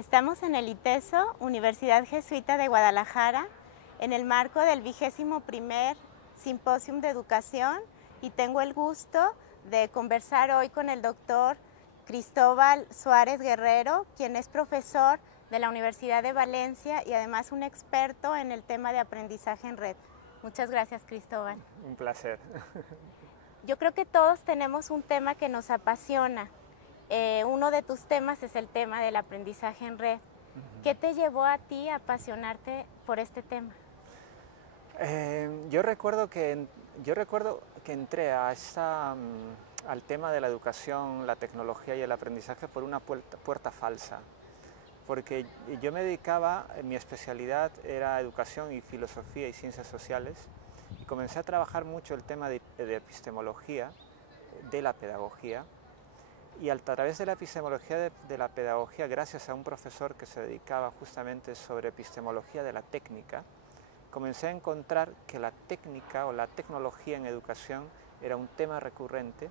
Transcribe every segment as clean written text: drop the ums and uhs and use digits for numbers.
Estamos en el ITESO, Universidad Jesuita de Guadalajara, en el marco del 21º Simposium de Educación, y tengo el gusto de conversar hoy con el doctor Cristóbal Suárez Guerrero, quien es profesor de la Universidad de Valencia y además un experto en el tema de aprendizaje en red. Muchas gracias, Cristóbal. Un placer. Yo creo que todos tenemos un tema que nos apasiona. Uno de tus temas es el tema del aprendizaje en red. ¿Qué te llevó a ti a apasionarte por este tema? Yo recuerdo que entré a al tema de la educación, la tecnología y el aprendizaje por una puerta falsa, porque yo me dedicaba, mi especialidad era educación y filosofía y ciencias sociales, y comencé a trabajar mucho el tema de epistemología, de la pedagogía, y a través de la epistemología de la pedagogía, gracias a un profesor que se dedicaba justamente sobre epistemología de la técnica, comencé a encontrar que la técnica o la tecnología en educación era un tema recurrente,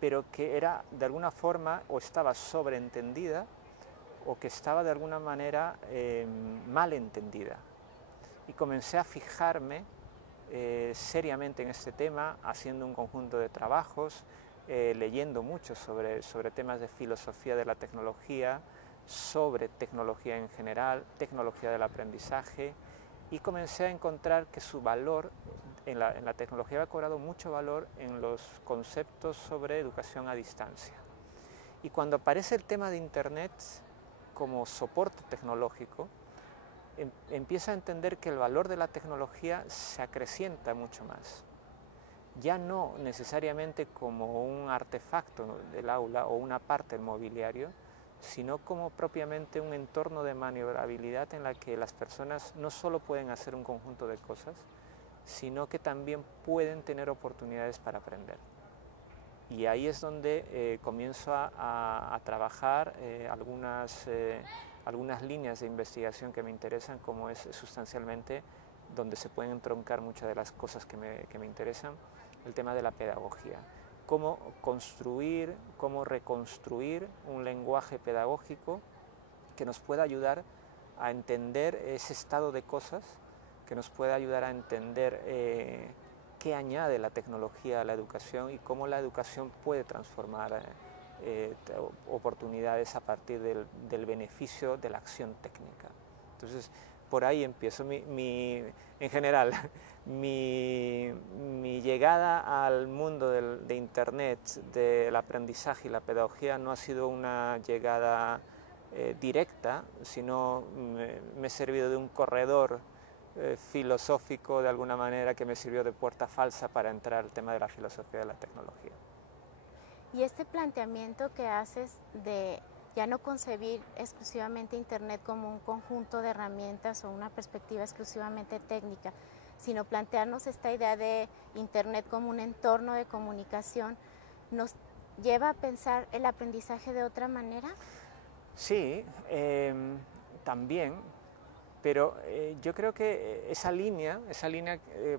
pero que era de alguna forma o estaba sobreentendida o que estaba de alguna manera mal entendida. Y comencé a fijarme seriamente en este tema, haciendo un conjunto de trabajos, leyendo mucho sobre temas de filosofía de la tecnología, sobre tecnología en general, tecnología del aprendizaje, y comencé a encontrar que su valor en la tecnología ha cobrado mucho valor en los conceptos sobre educación a distancia. Y cuando aparece el tema de Internet como soporte tecnológico, empiezo a entender que el valor de la tecnología se acrecienta mucho más. Ya no necesariamente como un artefacto del aula o una parte del mobiliario, sino como propiamente un entorno de maniobrabilidad en la que las personas no solo pueden hacer un conjunto de cosas, sino que también pueden tener oportunidades para aprender. Y ahí es donde comienzo a trabajar algunas líneas de investigación que me interesan, como es sustancialmente donde se pueden entroncar muchas de las cosas que me interesan, el tema de la pedagogía. Cómo construir, cómo reconstruir un lenguaje pedagógico que nos pueda ayudar a entender ese estado de cosas, que nos pueda ayudar a entender qué añade la tecnología a la educación y cómo la educación puede transformar oportunidades a partir del beneficio de la acción técnica. Entonces, por ahí empiezo en general, mi llegada al mundo de Internet, del aprendizaje y la pedagogía no ha sido una llegada directa, sino me he servido de un corredor filosófico de alguna manera que me sirvió de puerta falsa para entrar al tema de la filosofía de la tecnología. Y este planteamiento que haces de ya no concebir exclusivamente Internet como un conjunto de herramientas o una perspectiva exclusivamente técnica, sino plantearnos esta idea de Internet como un entorno de comunicación, ¿nos lleva a pensar el aprendizaje de otra manera? Sí, también, pero yo creo que esa línea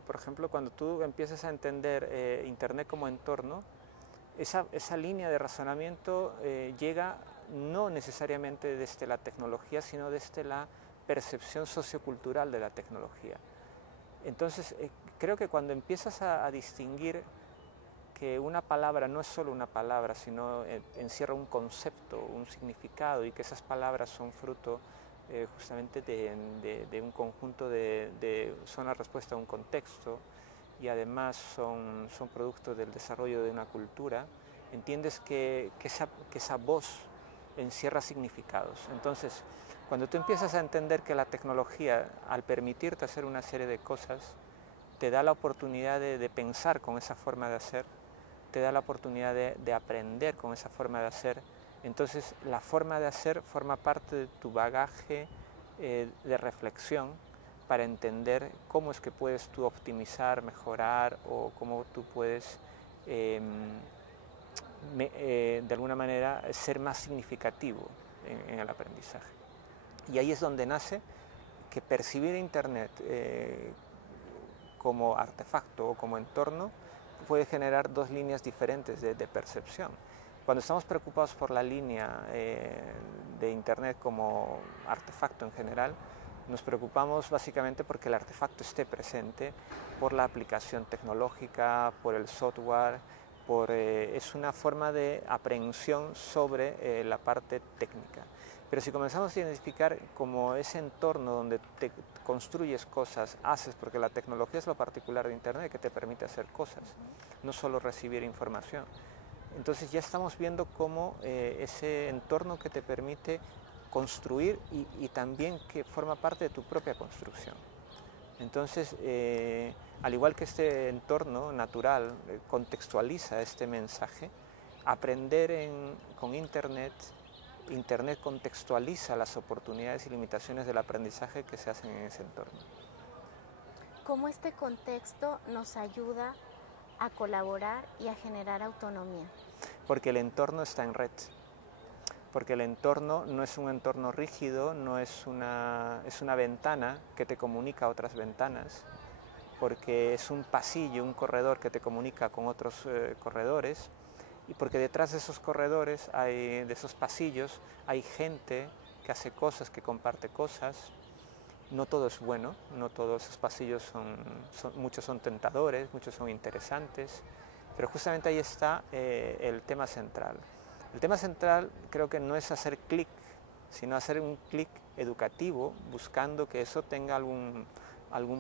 por ejemplo, cuando tú empiezas a entender Internet como entorno, esa línea de razonamiento llega no necesariamente desde la tecnología, sino desde la percepción sociocultural de la tecnología. Entonces, creo que cuando empiezas a distinguir que una palabra no es solo una palabra, sino encierra un concepto, un significado, y que esas palabras son fruto justamente de un conjunto son la respuesta a un contexto, y además son producto del desarrollo de una cultura, entiendes que esa voz encierra significados. Entonces, cuando tú empiezas a entender que la tecnología, al permitirte hacer una serie de cosas, te da la oportunidad de pensar con esa forma de hacer, te da la oportunidad de aprender con esa forma de hacer, entonces la forma de hacer forma parte de tu bagaje de reflexión para entender cómo es que puedes tú optimizar, mejorar, o cómo tú puedes de alguna manera ser más significativo en el aprendizaje. Y ahí es donde nace que percibir Internet como artefacto o como entorno puede generar dos líneas diferentes de percepción. Cuando estamos preocupados por la línea de Internet como artefacto en general, nos preocupamos básicamente porque el artefacto esté presente, por la aplicación tecnológica, por el software, es una forma de aprehensión sobre la parte técnica. Pero si comenzamos a identificar como ese entorno donde te construyes cosas, haces, porque la tecnología es lo particular de Internet que te permite hacer cosas, no solo recibir información. Entonces ya estamos viendo cómo ese entorno que te permite construir y también que forma parte de tu propia construcción. Entonces, al igual que este entorno natural contextualiza este mensaje, aprender con Internet contextualiza las oportunidades y limitaciones del aprendizaje que se hacen en ese entorno. ¿Cómo este contexto nos ayuda a colaborar y a generar autonomía? Porque el entorno está en red. Porque el entorno no es un entorno rígido, no es una ventana que te comunica a otras ventanas, porque es un pasillo, un corredor que te comunica con otros corredores, y porque detrás de esos corredores, de esos pasillos, hay gente que hace cosas, que comparte cosas. No todo es bueno, no todos esos pasillos muchos son tentadores, muchos son interesantes, pero justamente ahí está el tema central. El tema central creo que no es hacer clic, sino hacer un clic educativo buscando que eso tenga algún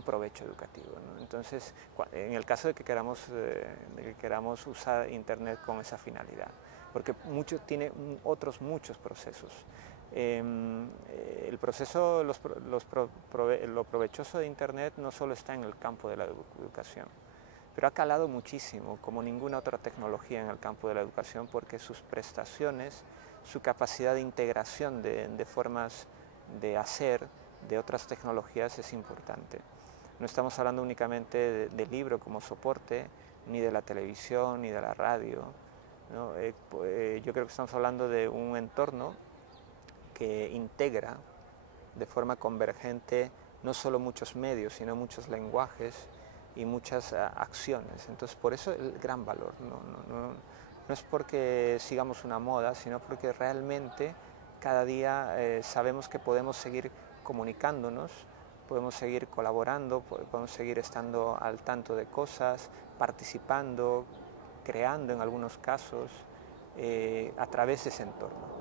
provecho educativo, ¿no? Entonces, en el caso de que queramos usar Internet con esa finalidad, porque tiene otros muchos procesos. El proceso, lo provechoso de Internet no solo está en el campo de la educación, pero ha calado muchísimo, como ninguna otra tecnología en el campo de la educación, porque sus prestaciones, su capacidad de integración de formas de hacer de otras tecnologías es importante. No estamos hablando únicamente del libro como soporte, ni de la televisión, ni de la radio, ¿no? Yo creo que estamos hablando de un entorno que integra de forma convergente no solo muchos medios, sino muchos lenguajes y muchas acciones. Entonces, por eso el gran valor. No es porque sigamos una moda, sino porque realmente cada día sabemos que podemos seguir comunicándonos, podemos seguir colaborando, podemos seguir estando al tanto de cosas, participando, creando en algunos casos, a través de ese entorno.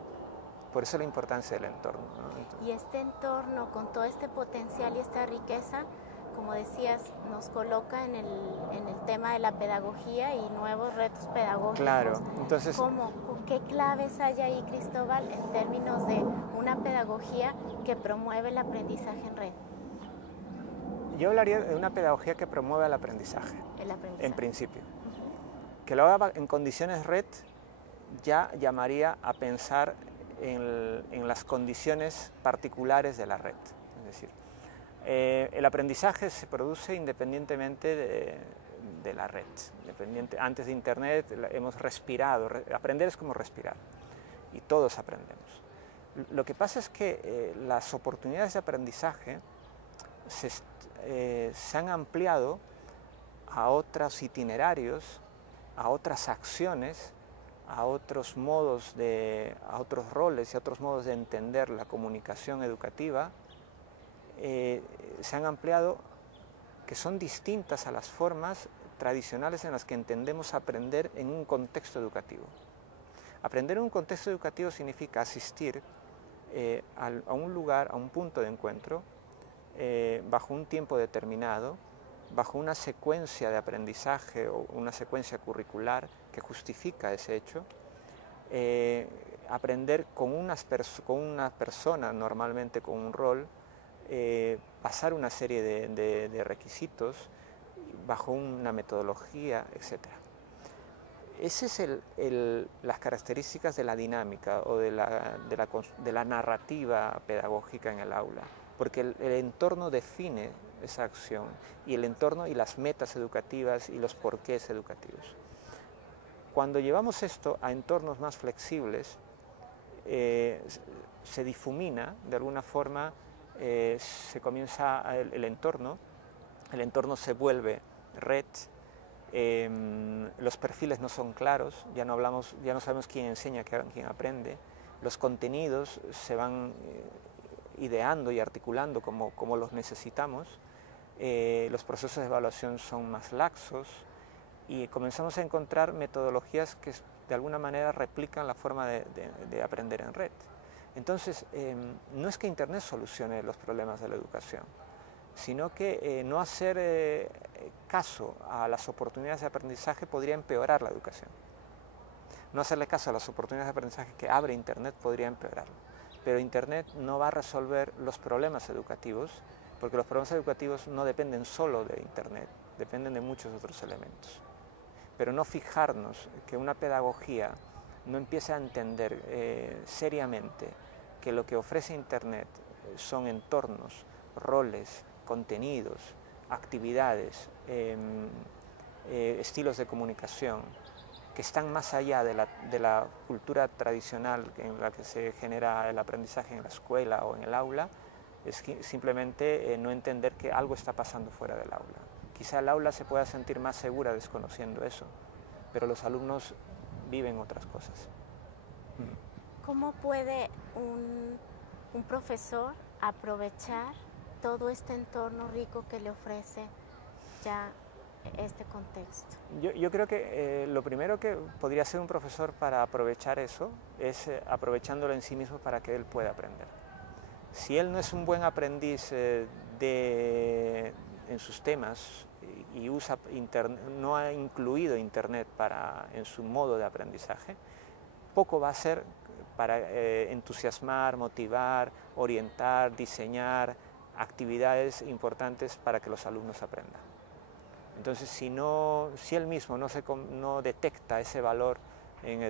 Por eso la importancia del entorno, ¿no? Y este entorno, con todo este potencial y esta riqueza, como decías, nos coloca en el tema de la pedagogía y nuevos retos pedagógicos. Claro, entonces... ¿Qué claves hay ahí, Cristóbal, en términos de una pedagogía que promueve el aprendizaje en red? Yo hablaría de una pedagogía que promueve el aprendizaje. En principio. Que lo haga en condiciones red ya llamaría a pensar en las condiciones particulares de la red. Es decir, el aprendizaje se produce independientemente de la red. Antes de Internet hemos respirado. Aprender es como respirar. Y todos aprendemos. Lo que pasa es que las oportunidades de aprendizaje se han ampliado a otros itinerarios, a otras acciones, a otros a otros roles y a otros modos de entender la comunicación educativa, se han ampliado, que son distintas a las formas tradicionales en las que entendemos aprender en un contexto educativo. Aprender en un contexto educativo significa asistir a un lugar, a un punto de encuentro, bajo un tiempo determinado, bajo una secuencia de aprendizaje o una secuencia curricular que justifica ese hecho, aprender con una persona, normalmente con un rol, pasar una serie de requisitos bajo una metodología, etc. Esas son las características de la dinámica o de la narrativa pedagógica en el aula, porque el entorno define esa acción, y el entorno y las metas educativas y los porqués educativos. Cuando llevamos esto a entornos más flexibles, se difumina, de alguna forma, se comienza el entorno se vuelve red, Los perfiles no son claros, ya no sabemos quién enseña, quién aprende. Los contenidos se van ideando y articulando como los necesitamos. Los procesos de evaluación son más laxos y comenzamos a encontrar metodologías que de alguna manera replican la forma de aprender en red. Entonces, no es que Internet solucione los problemas de la educación, sino que no hacer caso a las oportunidades de aprendizaje podría empeorar la educación. No hacerle caso a las oportunidades de aprendizaje que abre Internet podría empeorarlo. Pero Internet no va a resolver los problemas educativos, porque los problemas educativos no dependen solo de Internet, dependen de muchos otros elementos. Pero no fijarnos que una pedagogía no empiece a entender seriamente que lo que ofrece Internet son entornos, roles, contenidos, actividades, estilos de comunicación que están más allá de la cultura tradicional en la que se genera el aprendizaje en la escuela o en el aula, es simplemente no entender que algo está pasando fuera del aula. Quizá el aula se pueda sentir más segura desconociendo eso, pero los alumnos viven otras cosas. ¿Cómo puede un profesor aprovechar todo este entorno rico que le ofrece ya este contexto? Yo creo que lo primero que podría hacer un profesor para aprovechar eso es aprovechándolo en sí mismo para que él pueda aprender. Si él no es un buen aprendiz en sus temas y no ha incluido Internet en su modo de aprendizaje, poco va a hacer para entusiasmar, motivar, orientar, diseñar actividades importantes para que los alumnos aprendan. Entonces, si él mismo no detecta ese valor en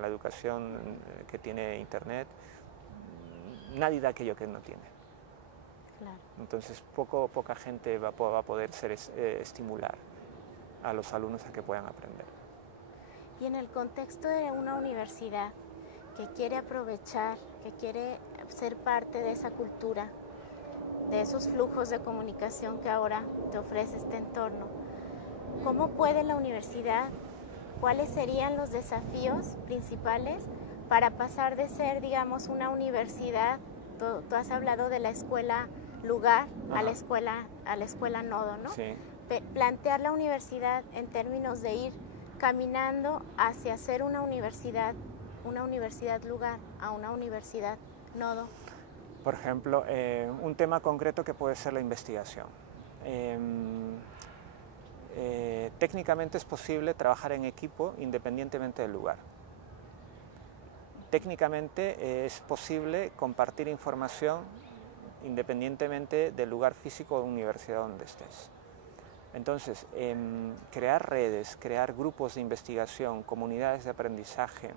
la educación que tiene Internet, nadie da aquello que no tiene. Claro. Entonces, poca gente va a poder estimular a los alumnos a que puedan aprender. Y en el contexto de una universidad que quiere aprovechar, que quiere ser parte de esa cultura, de esos flujos de comunicación que ahora te ofrece este entorno, ¿cómo puede la universidad, cuáles serían los desafíos principales para pasar de ser, digamos, una universidad, tú has hablado de la escuela lugar, a la escuela nodo, ¿no? Sí. Plantear la universidad en términos de ir caminando hacia ser una universidad lugar a una universidad nodo. Por ejemplo, un tema concreto que puede ser la investigación. Técnicamente es posible trabajar en equipo independientemente del lugar. Técnicamente es posible compartir información independientemente del lugar físico o universidad donde estés. Entonces, crear redes, crear grupos de investigación, comunidades de aprendizaje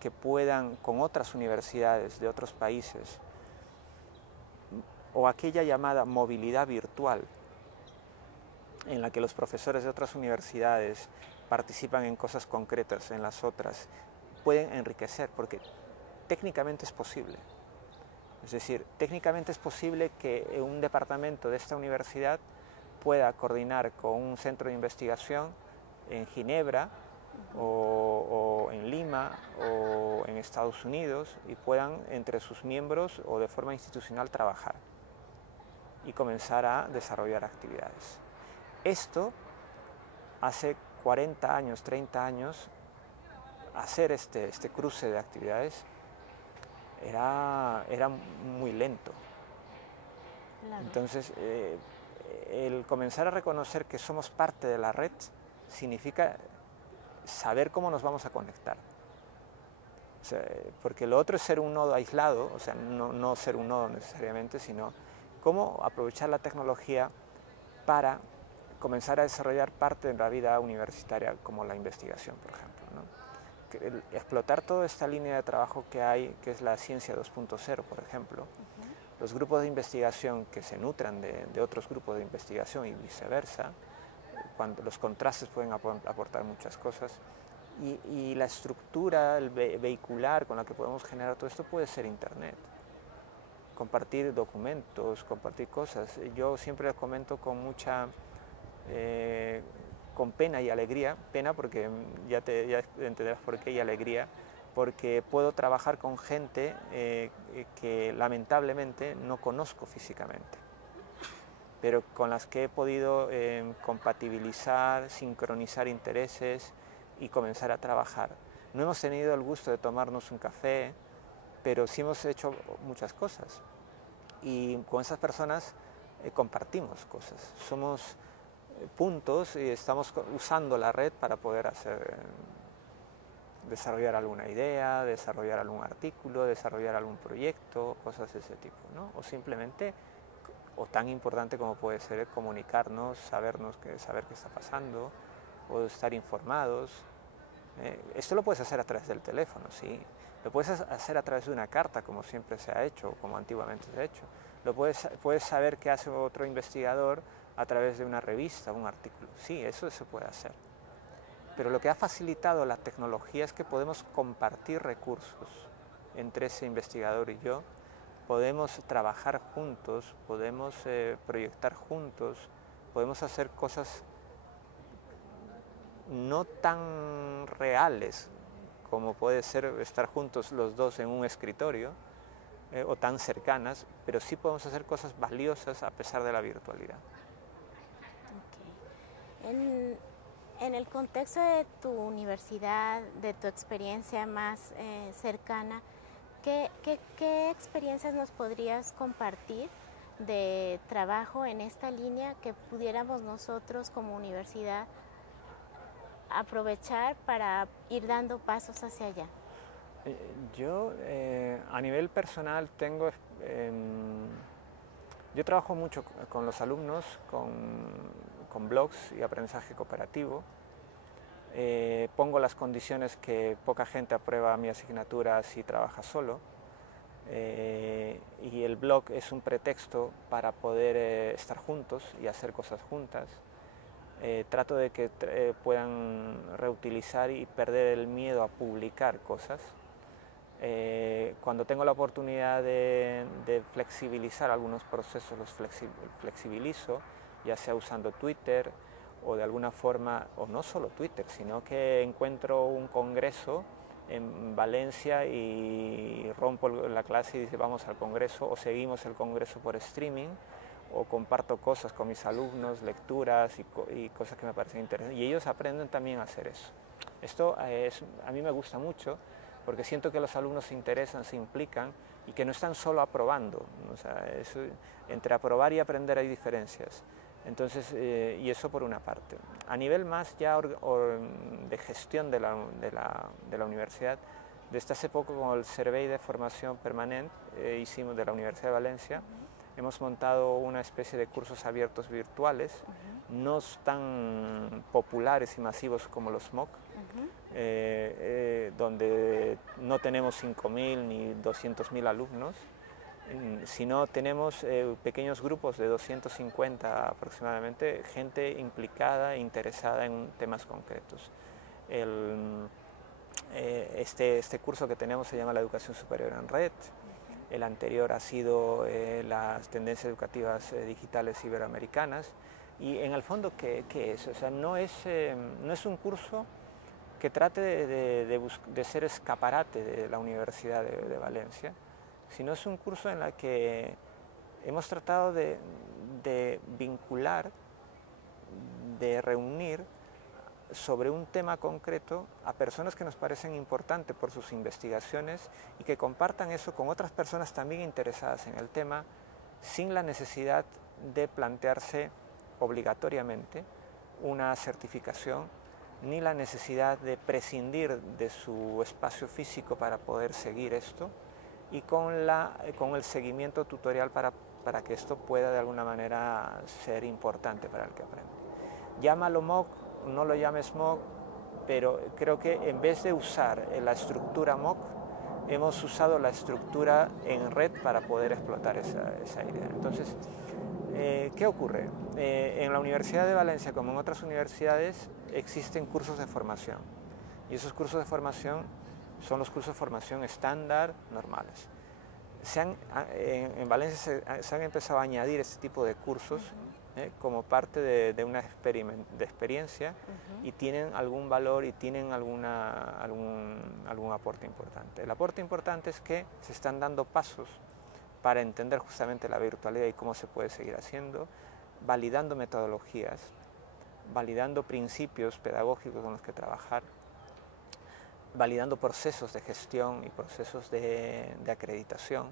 que puedan, con otras universidades de otros países, o aquella llamada movilidad virtual, en la que los profesores de otras universidades participan en cosas concretas en las otras, pueden enriquecer, porque técnicamente es posible. Es decir, técnicamente es posible que un departamento de esta universidad pueda coordinar con un centro de investigación en Ginebra o en Lima o en Estados Unidos y puedan entre sus miembros o de forma institucional trabajar y comenzar a desarrollar actividades. Esto hace 40 años, 30 años, hacer este cruce de actividades era muy lento. Claro. Entonces, el comenzar a reconocer que somos parte de la red significa saber cómo nos vamos a conectar. O sea, porque lo otro es ser un nodo aislado, o sea, no ser un nodo necesariamente, sino cómo aprovechar la tecnología para comenzar a desarrollar parte de la vida universitaria, como la investigación, por ejemplo, ¿no? Explotar toda esta línea de trabajo que hay, que es la ciencia 2.0, por ejemplo. Los grupos de investigación que se nutran de otros grupos de investigación y viceversa, cuando los contrastes pueden aportar muchas cosas, y la estructura vehicular con la que podemos generar todo esto puede ser Internet. Compartir documentos, compartir cosas. Yo siempre les comento con mucha con pena y alegría, pena porque ya entenderás por qué, y alegría, porque puedo trabajar con gente que lamentablemente no conozco físicamente, pero con las que he podido compatibilizar, sincronizar intereses y comenzar a trabajar. No hemos tenido el gusto de tomarnos un café, pero sí hemos hecho muchas cosas. Y con esas personas compartimos cosas. Somos puntos y estamos usando la red para poder desarrollar alguna idea, desarrollar algún artículo, desarrollar algún proyecto, cosas de ese tipo, ¿no? O simplemente, o tan importante como puede ser comunicarnos, saber qué está pasando, o estar informados. Esto lo puedes hacer a través del teléfono, sí. Lo puedes hacer a través de una carta, como siempre se ha hecho, como antiguamente se ha hecho. Puedes saber qué hace otro investigador a través de una revista, un artículo. Sí, eso se puede hacer. Pero lo que ha facilitado la tecnología es que podemos compartir recursos entre ese investigador y yo. Podemos trabajar juntos, podemos proyectar juntos, podemos hacer cosas no tan reales como puede ser estar juntos los dos en un escritorio, o tan cercanas, pero sí podemos hacer cosas valiosas a pesar de la virtualidad. Okay. En el contexto de tu universidad, de tu experiencia más cercana, ¿qué experiencias nos podrías compartir de trabajo en esta línea que pudiéramos nosotros como universidad aprovechar para ir dando pasos hacia allá? Yo a nivel personal yo trabajo mucho con los alumnos, con blogs y aprendizaje cooperativo. Pongo las condiciones que poca gente aprueba mi asignatura si trabaja solo. Y el blog es un pretexto para poder estar juntos y hacer cosas juntas. Trato de que puedan reutilizar y perder el miedo a publicar cosas. Cuando tengo la oportunidad de flexibilizar algunos procesos, los flexibilizo, ya sea usando Twitter o de alguna forma, o no solo Twitter, sino que encuentro un congreso en Valencia y rompo la clase y dice vamos al congreso, o seguimos el congreso por streaming, o comparto cosas con mis alumnos, lecturas y cosas que me parecen interesantes, y ellos aprenden también a hacer eso. Esto a mí me gusta mucho, porque siento que los alumnos se interesan, se implican y que no están solo aprobando. O sea, entre aprobar y aprender hay diferencias. Entonces, y eso por una parte. A nivel más ya de gestión de la universidad, desde hace poco con el Survey de Formación Permanente hicimos de la Universidad de Valencia, hemos montado una especie de cursos abiertos virtuales, no tan populares y masivos como los MOOC, donde no tenemos 5.000 ni 200.000 alumnos, sino tenemos pequeños grupos de 250 aproximadamente, gente implicada e interesada en temas concretos. Este curso que tenemos se llama la educación superior en red. El anterior ha sido las tendencias educativas digitales iberoamericanas. Y en el fondo, ¿qué es? O sea, no es un curso que trate de ser escaparate de la Universidad de Valencia, sino es un curso en el que hemos tratado de vincular, de reunir sobre un tema concreto a personas que nos parecen importantes por sus investigaciones y que compartan eso con otras personas también interesadas en el tema, sin la necesidad de plantearse obligatoriamente una certificación, ni la necesidad de prescindir de su espacio físico para poder seguir esto, y con el seguimiento tutorial para que esto pueda de alguna manera ser importante para el que aprende. Llámalo MOOC, no lo llames MOOC, pero creo que en vez de usar la estructura MOOC, hemos usado la estructura en red para poder explotar esa idea. Entonces, ¿qué ocurre? En la Universidad de Valencia, como en otras universidades, existen cursos de formación. Y esos cursos de formación son los cursos de formación estándar, normales. En Valencia se han empezado a añadir este tipo de cursos como parte de una experiencia y tienen algún valor y tienen algún aporte importante. El aporte importante es que se están dando pasos para entender justamente la virtualidad y cómo se puede seguir haciendo, validando metodologías, validando principios pedagógicos con los que trabajar, validando procesos de gestión y procesos de acreditación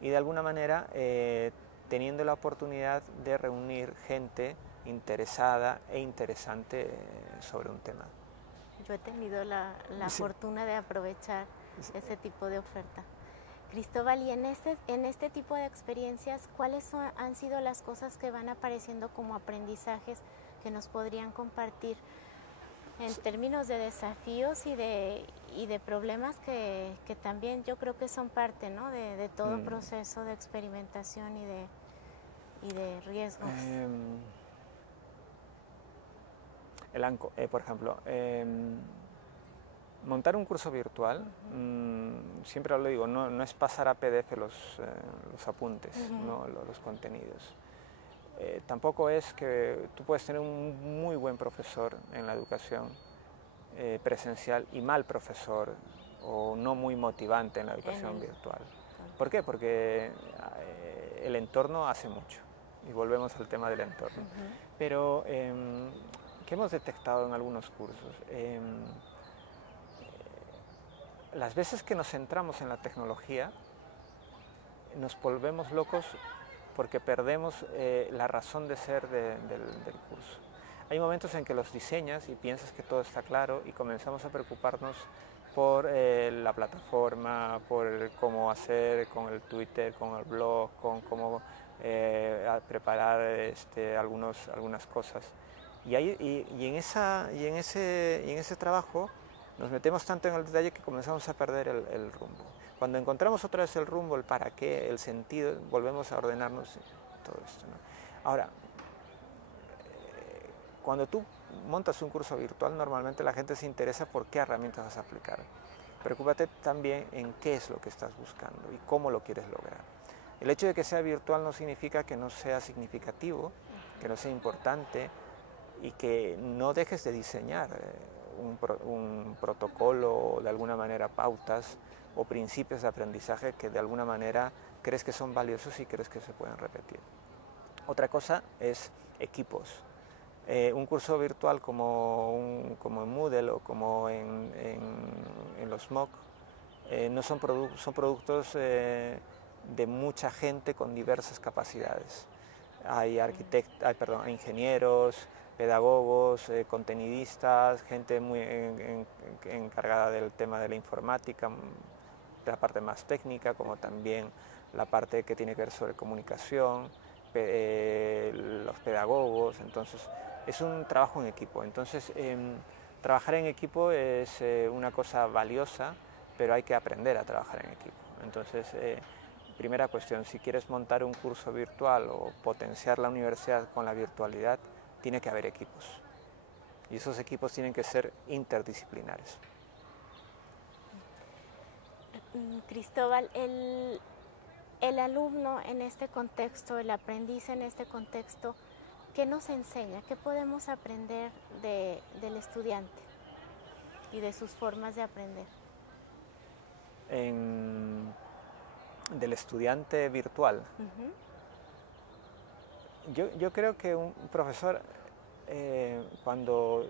y de alguna manera teniendo la oportunidad de reunir gente interesada e interesante sobre un tema. Yo he tenido la fortuna de aprovechar ese tipo de oferta. Cristóbal, y en este tipo de experiencias, ¿cuáles han sido las cosas que van apareciendo como aprendizajes que nos podrían compartir en términos de desafíos y de problemas que también yo creo que son parte, ¿no?, de todo proceso de experimentación y de riesgos? Por ejemplo, montar un curso virtual, siempre lo digo, no es pasar a PDF los apuntes, ¿no?, los contenidos. Tampoco es que tú puedes tener un muy buen profesor en la educación presencial y mal profesor o no muy motivante en la educación virtual. ¿Por qué? Porque el entorno hace mucho y volvemos al tema del entorno. Pero, ¿qué hemos detectado en algunos cursos? Las veces que nos centramos en la tecnología, nos volvemos locos porque perdemos la razón de ser del curso. Hay momentos en que los diseñas y piensas que todo está claro y comenzamos a preocuparnos por la plataforma, por cómo hacer con el Twitter, con el blog, con cómo preparar algunas cosas. Y en ese trabajo nos metemos tanto en el detalle que comenzamos a perder el rumbo. Cuando encontramos otra vez el rumbo, el para qué, el sentido, volvemos a ordenarnos todo esto, ¿no? Ahora, cuando tú montas un curso virtual, normalmente la gente se interesa por qué herramientas vas a aplicar. Preocúpate también en qué es lo que estás buscando y cómo lo quieres lograr. El hecho de que sea virtual no significa que no sea significativo, que no sea importante y que no dejes de diseñar un protocolo o de alguna manera pautas o principios de aprendizaje que de alguna manera crees que son valiosos y crees que se pueden repetir. Otra cosa es equipos. Un curso virtual como en Moodle o como en los MOOC son productos de mucha gente con diversas capacidades. Hay ingenieros, pedagogos, contenidistas, gente muy encargada del tema de la informática, de la parte más técnica, como también la parte que tiene que ver sobre comunicación, los pedagogos. Entonces es un trabajo en equipo. Entonces trabajar en equipo es una cosa valiosa, pero hay que aprender a trabajar en equipo. Entonces primera cuestión, si quieres montar un curso virtual o potenciar la universidad con la virtualidad, tiene que haber equipos. Y esos equipos tienen que ser interdisciplinares. Cristóbal, el alumno en este contexto, el aprendiz en este contexto, ¿qué nos enseña? ¿Qué podemos aprender del estudiante y de sus formas de aprender? Del estudiante virtual. Yo creo que un profesor, cuando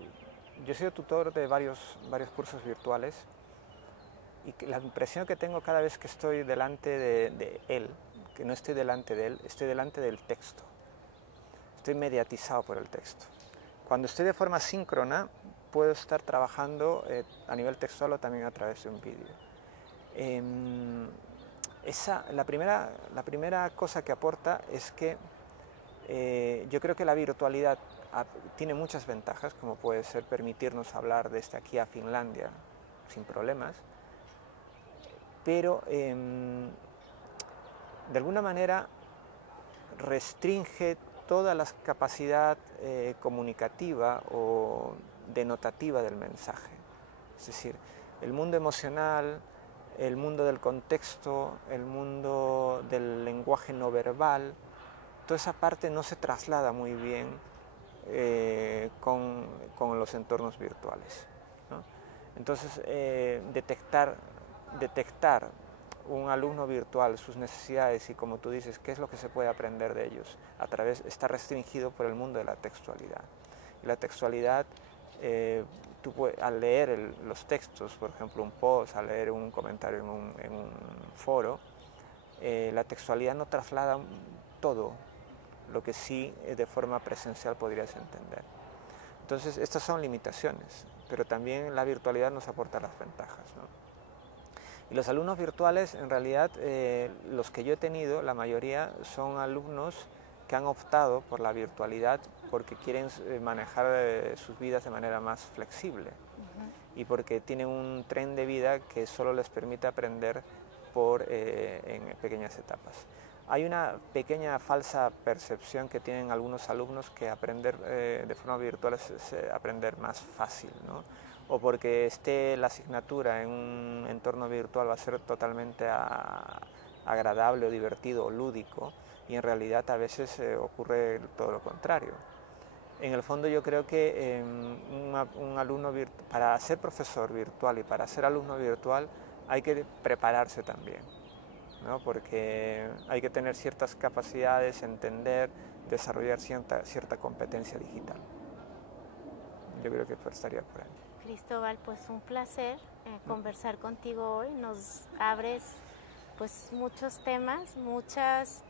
yo he sido tutor de varios cursos virtuales, y la impresión que tengo cada vez que estoy delante de él, que no estoy delante de él, estoy delante del texto. Estoy mediatizado por el texto. Cuando estoy de forma síncrona, puedo estar trabajando a nivel textual o también a través de un vídeo. La primera cosa que aporta es que yo creo que la virtualidad tiene muchas ventajas, como puede ser permitirnos hablar desde aquí a Finlandia sin problemas, pero de alguna manera restringe toda la capacidad comunicativa o denotativa del mensaje. Es decir, el mundo emocional, el mundo del contexto, el mundo del lenguaje no verbal, toda esa parte no se traslada muy bien con los entornos virtuales, ¿no? Entonces, detectar un alumno virtual, sus necesidades y, como tú dices, qué es lo que se puede aprender de ellos está restringido por el mundo de la textualidad. Y la textualidad, al leer los textos, por ejemplo un post, al leer un comentario en un foro, la textualidad no traslada todo lo que sí de forma presencial podrías entender. Entonces, estas son limitaciones, pero también la virtualidad nos aporta las ventajas, ¿no? Y los alumnos virtuales, en realidad, los que yo he tenido, la mayoría son alumnos que han optado por la virtualidad porque quieren manejar sus vidas de manera más flexible y porque tienen un tren de vida que solo les permite aprender en pequeñas etapas. Hay una pequeña falsa percepción que tienen algunos alumnos que aprender de forma virtual es aprender más fácil, ¿no? O porque esté la asignatura en un entorno virtual va a ser totalmente agradable o divertido o lúdico, y en realidad a veces ocurre todo lo contrario. En el fondo yo creo que un alumno para ser profesor virtual y para ser alumno virtual hay que prepararse también, ¿no? Porque hay que tener ciertas capacidades, entender, desarrollar cierta competencia digital. Yo creo que estaría por ahí. Cristóbal, pues un placer conversar contigo hoy. Nos abres pues muchos temas, muchas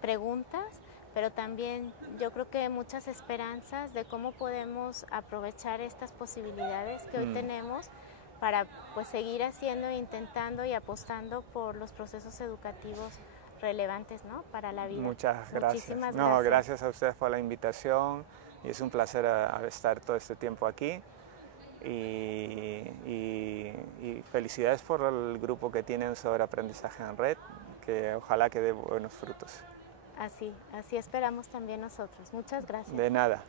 preguntas, pero también yo creo que muchas esperanzas de cómo podemos aprovechar estas posibilidades que hoy tenemos para pues seguir haciendo, intentando y apostando por los procesos educativos relevantes, ¿no?, para la vida. Muchas gracias. Muchísimas no, gracias. Gracias a ustedes por la invitación y es un placer estar todo este tiempo aquí. Y felicidades por el grupo que tienen sobre aprendizaje en red, que ojalá que dé buenos frutos. Así esperamos también nosotros. Muchas gracias. De nada.